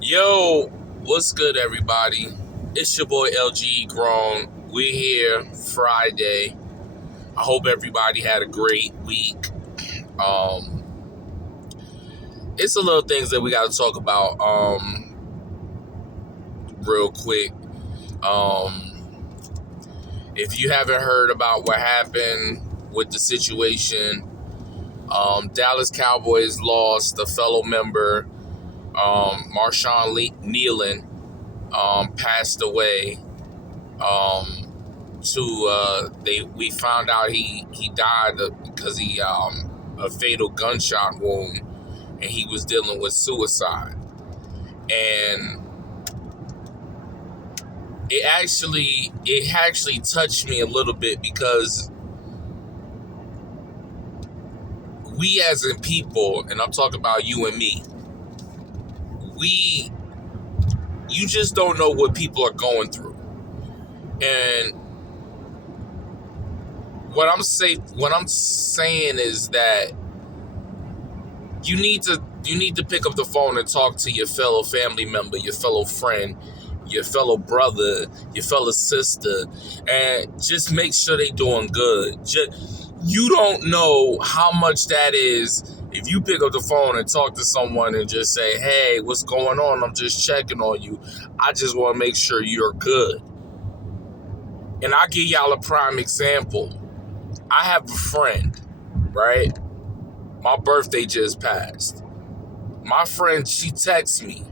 Yo, what's good, everybody? It's your boy LG Grown. We're here Friday. I hope everybody had a great week. It's a little things that we got to talk about real quick. If you haven't heard about what happened with the situation, Dallas Cowboys lost a fellow member, Marshawn kneeland, passed away. We found out he died because he a fatal gunshot wound, and he was dealing with suicide. And it actually touched me a little bit, because we as in people, and I'm talking about you and me, you just don't know what people are going through. And what I'm saying is that you need to pick up the phone and talk to your fellow family member, your fellow friend, your fellow brother, your fellow sister, and just make sure they're doing good. You don't know how much that is if you pick up the phone and talk to someone and just say, "Hey, what's going on? I'm just checking on you. I just want to make sure you're good." And I'll give y'all a prime example. I have a friend, right? My birthday just passed. My friend, she texts me,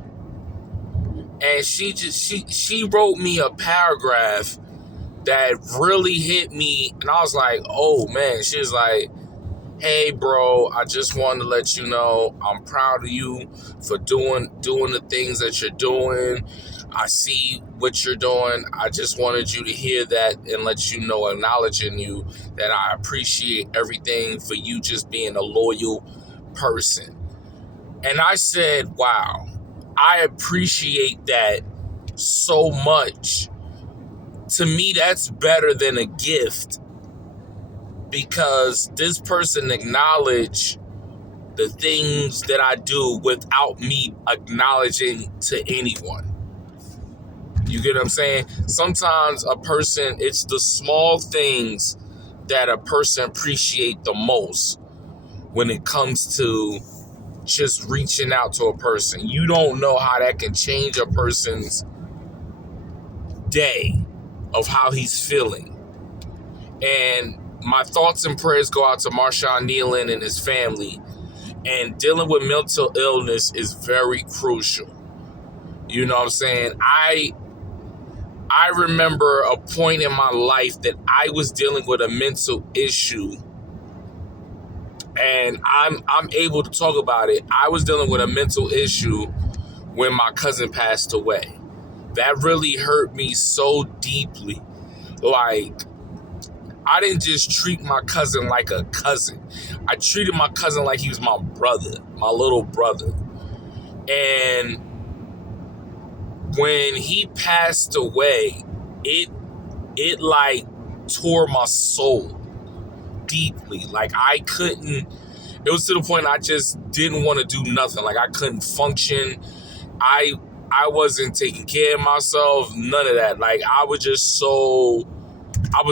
and she wrote me a paragraph that really hit me, and I was like, oh man. She was like, "Hey bro, I just wanted to let you know I'm proud of you for doing the things that you're doing. I see what you're doing. I just wanted you to hear that and let you know, acknowledging you, that I appreciate everything for you just being a loyal person." And I said, wow, I appreciate that so much. To me, that's better than a gift, because this person acknowledged the things that I do without me acknowledging to anyone. You get what I'm saying? Sometimes it's the small things that a person appreciate the most when it comes to just reaching out to a person. You don't know how that can change a person's day of how he's feeling. And my thoughts and prayers go out to Marshawn kneeland and his family. And dealing with mental illness is very crucial. You know what I'm saying? I remember a point in my life that I was dealing with a mental issue, and I'm able to talk about it. I was dealing with a mental issue when my cousin passed away. That really hurt me so deeply. Like, I didn't just treat my cousin like a cousin. I treated my cousin like he was my brother, my little brother. And when he passed away, it like tore my soul deeply. Like, it was to the point I just didn't want to do nothing. Like, I couldn't function. I wasn't taking care of myself, none of that. Like, I was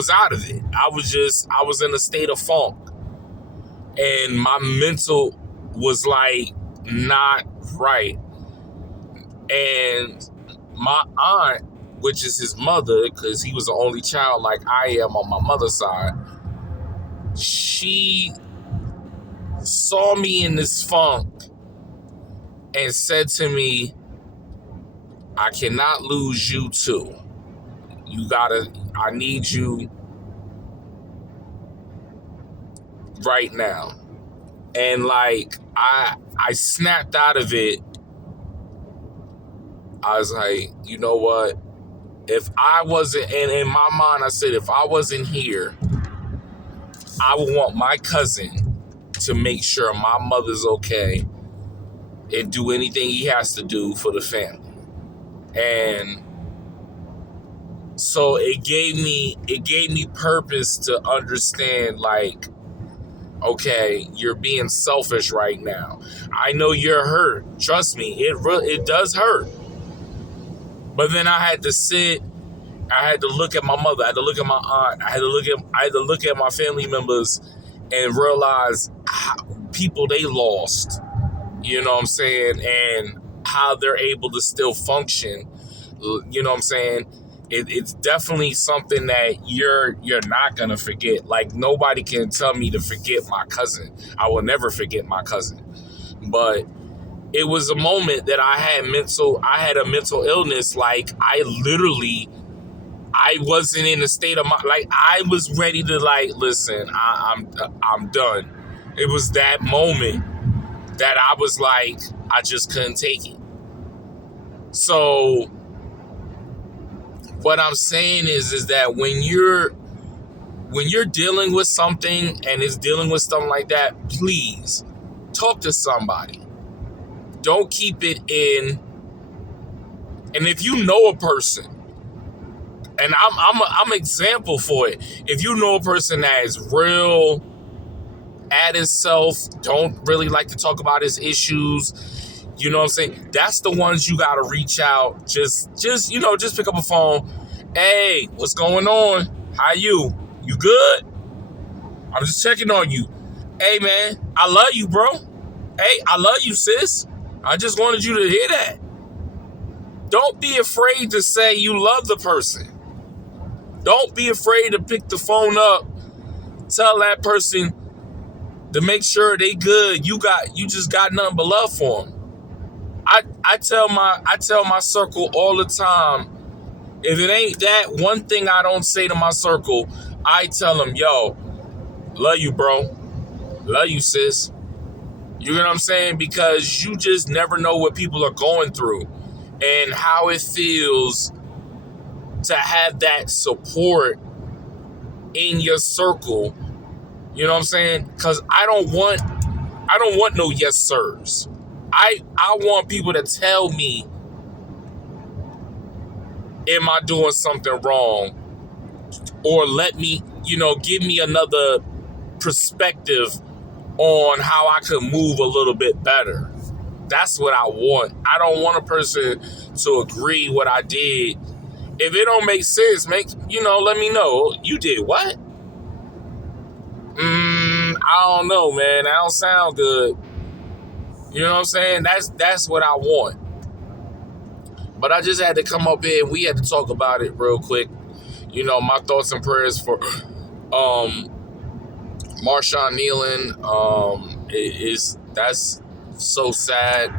out of it. I was in a state of funk. And my mental was like not right. And my aunt, which is his mother, because he was the only child like I am on my mother's side, she saw me in this funk and said to me, "I cannot lose you too. I need you right now." And like, I snapped out of it. I was like, you know what? If I wasn't, and in my mind I said, if I wasn't here, I would want my cousin to make sure my mother's okay and do anything he has to do for the family. And so it gave me purpose to understand, like, okay, you're being selfish right now. I know you're hurt. Trust me, it does hurt. But then I had to sit. I had to look at my mother. I had to look at my aunt. I had to look at my family members and realize how people they lost. You know what I'm saying? And how they're able to still function. You know what I'm saying? It's definitely something that you're not gonna forget. Like, nobody can tell me to forget my cousin. I will never forget my cousin. But it was a moment that I had a mental illness. Like, I wasn't in a state of mind. Like, I was ready to, like, listen, I'm done. It was that moment that I was like, I just couldn't take it. So what I'm saying is that when you're dealing with something and it's dealing with something like that, please talk to somebody. Don't keep it in. And if you know a person, and I'm an example for it. If you know a person that is real at himself, don't really like to talk about his issues, you know what I'm saying? That's the ones you gotta reach out. Just pick up a phone. Hey, what's going on? How you? You good? I'm just checking on you. Hey man, I love you, bro. Hey, I love you, sis. I just wanted you to hear that. Don't be afraid to say you love the person. Don't be afraid to pick the phone up, tell that person to make sure they good. You just got nothing but love for them. I tell my circle all the time, if it ain't that one thing I don't say to my circle, I tell them, yo, love you, bro. Love you, sis. You know what I'm saying? Because you just never know what people are going through and how it feels to have that support in your circle. You know what I'm saying? Because I don't want no yes sirs. I want people to tell me, am I doing something wrong? Or let me, give me another perspective on how I could move a little bit better. That's what I want. I don't want a person to agree what I did. If it don't make sense, let me know. You did what? I don't know, man. That don't sound good. You know what I'm saying? That's what I want. But I just had to come up here and we had to talk about it real quick. My thoughts and prayers for Marshawn kneeland. That's so sad.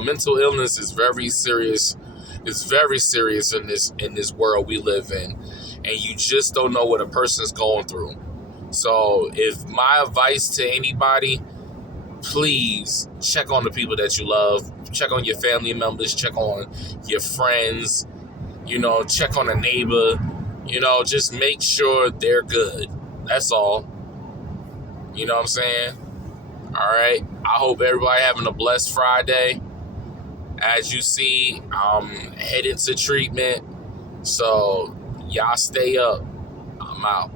Mental illness is very serious. It's very serious in this world we live in. And you just don't know what a person's going through. So if my advice to anybody, please check on the people that you love. Check on your family members. Check on your friends. Check on a neighbor. Just make sure they're good. That's all. You know what I'm saying? All right. I hope everybody having a blessed Friday. As you see, I'm headed to treatment. So y'all stay up. I'm out.